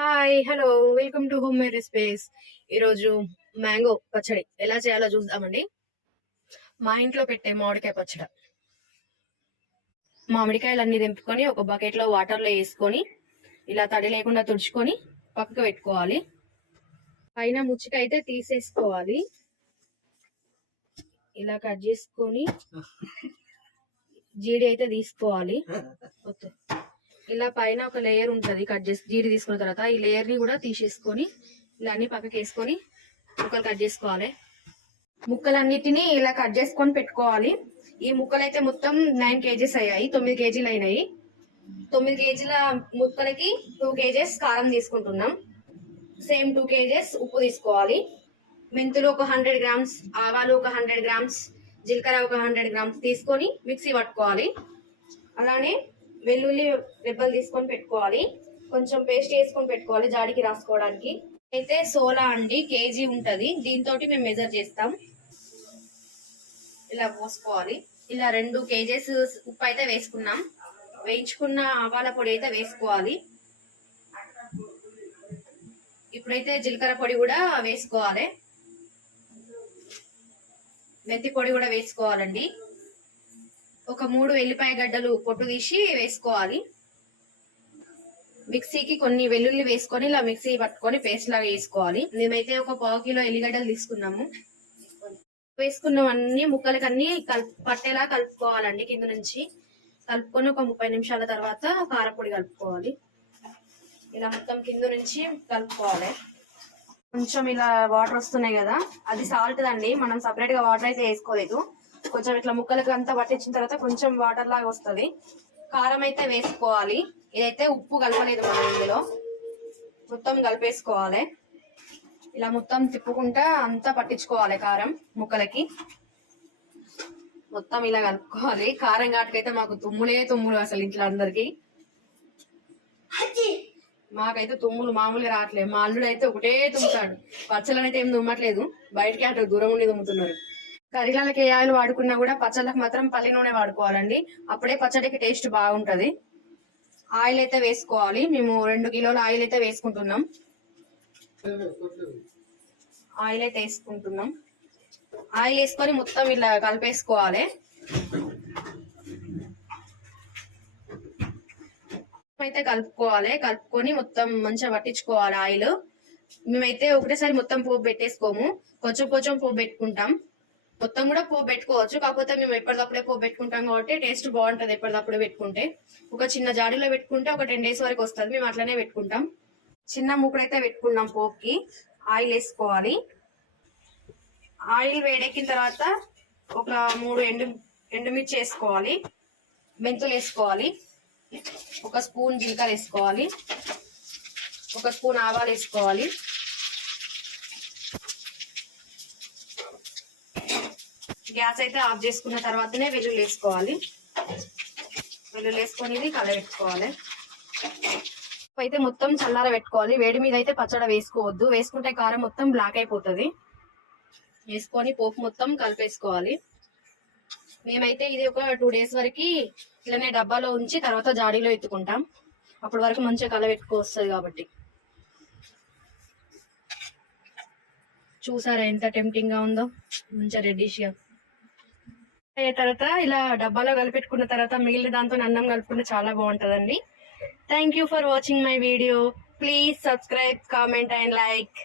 Hi hello welcome to home made recipes. ఈరోజు mango పచ్చడి ఎలా చేయాలో చూద్దామండి. మా ఇంట్లో పెట్టే మామిడికాయ పచ్చడి. మామిడికాయలు అన్ని తెంపుకొని ఒక బకెట్లో వాటర్లో వేసుకొని ఇలా తడి లేకుండా తుడుచుకొని పక్కకు పెట్టుకోవాలి. పైన ముచ్చిక అయితే తీసేసుకోవాలి. ఇలా కట్ చేసుకొని జీడి అయితే తీసుకోవాలి. ఇలా పైన ఒక లేయర్ ఉంటుంది, కట్ చేసి జీడి తీసుకున్న తర్వాత ఈ లేయర్ ని కూడా తీసేసుకొని ఇలా అన్ని పక్కకి వేసుకొని ముక్కలు కట్ చేసుకోవాలి. ముక్కలన్నిటిని ఇలా కట్ చేసుకొని పెట్టుకోవాలి. ఈ ముక్కలు అయితే మొత్తం 9 kgs అయ్యాయి, 9 kgలు అయినాయి. 9 kgల ముక్కలకి 2 kgs కారం తీసుకుంటున్నాం. సేమ్ 2 kgs ఉప్పు తీసుకోవాలి. మెంతులు ఒక 100 grams, ఆవాలు ఒక 100 grams, జీలకర్ర ఒక 100 grams తీసుకొని మిక్సీ పట్టుకోవాలి. అలానే వెల్లుల్లి రెబ్బలు తీసుకొని పెట్టుకోవాలి. కొంచెం పేస్ట్ వేసుకొని పెట్టుకోవాలి జాడికి రాసుకోవడానికి. అయితే సోలా అండి, కేజీ ఉంటది. దీంతో మేము మెజర్ చేస్తాం. ఇలా పోసుకోవాలి. ఇలా 2 kgs ఉప్పు అయితే వేసుకున్నాం. వేయించుకున్న ఆవాల పొడి అయితే వేసుకోవాలి. ఇప్పుడైతే జీలకర్ర పొడి కూడా వేసుకోవాలి. మెంతి పొడి కూడా వేసుకోవాలండి. ఒక 3 వెల్లిపాయ గడ్డలు పొట్టు తీసి వేసుకోవాలి. మిక్సీకి కొన్ని వెల్లుల్లి వేసుకొని ఇలా మిక్సీ పట్టుకొని పేస్ట్ లాగా వేసుకోవాలి. మేమైతే ఒక 1/4 kg ఎల్లిగడ్డలు తీసుకున్నాము. వేసుకున్నవన్నీ ముక్కలకి అన్ని పట్టేలా కలుపుకోవాలండి. కింద నుంచి కలుపుకొని ఒక 30 నిమిషాల తర్వాత కారపొడి కలుపుకోవాలి. ఇలా మొత్తం కింద నుంచి కలుపుకోవాలి. కొంచెం ఇలా వాటర్ వస్తున్నాయి కదా, అది సాల్ట్ అండి. మనం సపరేట్ గా వాటర్ అయితే వేసుకోలేదు. కొంచెం ఇట్లా ముక్కలకి అంతా పట్టించిన తర్వాత కొంచెం వాటర్ లాగా వస్తుంది. కారం అయితే వేసుకోవాలి. ఇదైతే ఉప్పు కలపలేదు మనం ఇందులో. మొత్తం కలిపేసుకోవాలి. ఇలా మొత్తం తిప్పుకుంటా అంతా పట్టించుకోవాలి కారం ముక్కలకి. మొత్తం ఇలా కలుపుకోవాలి. కారం ఘాటుకైతే మాకు తుమ్ములు అసలు ఇంట్లో అందరికి. మాకైతే తుమ్ములు మామూలుగా రావట్లేదు. మా అల్లుడు అయితే ఒకటే తుమ్ముతాడు. పచ్చళ్ళనైతే ఏం తుమ్మట్లేదు, బయటకి అటు దూరం ఉండి తుమ్ముతున్నారు. కర్రీలకి ఏ ఆయిల్ వాడుకున్నా కూడా పచ్చళ్ళకి మాత్రం పల్లి నూనె వాడుకోవాలండి. అప్పుడే పచ్చడికి టేస్ట్ బాగుంటది. ఆయిల్ అయితే వేసుకోవాలి. మేము 2 కిలోల ఆయిల్ అయితే వేసుకుంటున్నాం. ఆయిల్ వేసుకొని మొత్తం ఇలా కలిపేసుకోవాలి. అయితే కలుపుకొని మొత్తం మంచిగా పట్టించుకోవాలి ఆయిల్. మేమైతే ఒకటేసారి మొత్తం పోపు పెట్టేసుకోము, కొంచెం కొంచెం పోపు పెట్టుకుంటాం. మొత్తం కూడా పోపు పెట్టుకోవచ్చు, కాకపోతే మేము ఎప్పటికప్పుడే పోపు పెట్టుకుంటాం కాబట్టి టేస్ట్ బాగుంటది. ఎప్పటికప్పుడే పెట్టుకుంటే ఒక చిన్న జాడీలో పెట్టుకుంటే ఒక 10 days వరకు వస్తుంది. మేము అట్లనే పెట్టుకుంటాం. చిన్న ముక్కడైతే పెట్టుకున్నాం. పోపుకి ఆయిల్ వేసుకోవాలి. ఆయిల్ వేడెక్కిన తర్వాత ఒక 3 ఎండుమిర్చి వేసుకోవాలి. మెంతులు వేసుకోవాలి. ఒక స్పూన్ జీలకర్ర వేసుకోవాలి. ఒక స్పూన్ ఆవాలు వేసుకోవాలి. గ్యాస్ అయితే ఆఫ్ చేసుకున్న తర్వాతనే వెల్లుల్లి వేసుకోవాలి. వెల్లుల్లి వేసుకొని ఇది కలబెట్టుకోవాలి. అయితే మొత్తం చల్లార పెట్టుకోవాలి. వేడి మీద అయితే పచ్చడి వేసుకోవద్దు, వేసుకుంటే కారం మొత్తం బ్లాక్ అయిపోతుంది. వేసుకొని పోపు మొత్తం కలిపేసుకోవాలి. మేమైతే ఇది ఒక 2 days వరకు ఇలానే డబ్బాలో ఉంచి తర్వాత జాడీలో ఎత్తుకుంటాం. అప్పటి వరకు మంచిగా కలబెట్టుకొస్తుంది కాబట్టి. చూసారా ఎంత టెంప్టింగ్ గా ఉందో, మంచిగా రెడ్డిష్ గా. తర్వాత ఇలా డబ్బాలో కలిపెట్టుకున్న తర్వాత మిగిలిన దాంతో అన్నం కలుపుకుంటే చాలా బాగుంటదండి. Thank you for watching my video. Please subscribe, comment and like.